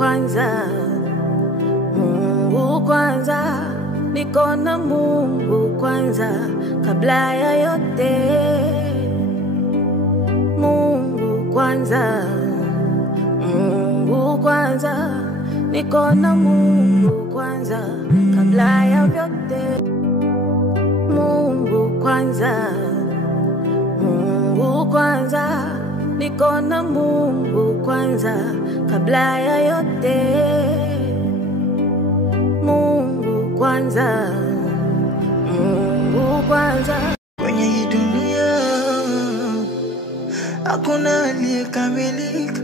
kwanza, Mungu kwanza, niko na Mungu kwanza kabla ya yote. Mungu kwanza, Mungu kwanza, niko na Mungu kwanza kabla ya vyote. Mungu kwanza, Mungu kwanza, niko na Mungu kwanza kabla ya yote. Mungu kwanza, Mungu kwanza. Kwenye hii dunia hakuna aliyekamilika,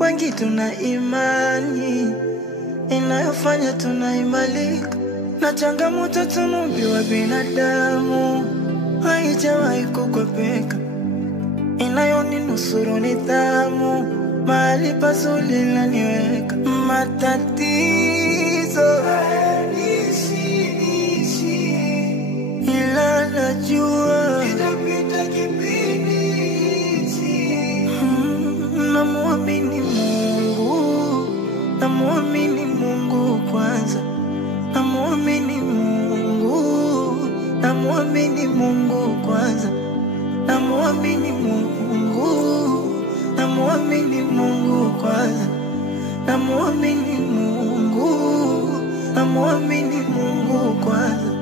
wengi tuna imani inayofanya tunaimalika, na changamoto tunaambiwa binadamu haijawahi kukwepeka, inayoninusuru nidhamu, mahali pazuri laniweka. Matatizo ila najua itapita kipindi hichi. Namuamini Mungu, namuamini Mungu kwanza, namuamini Mungu, namuamini Mungu kwanza, namuamini Mungu, namuamini Mungu kwanza, namuamini Mungu, namuamini Mungu kwanza.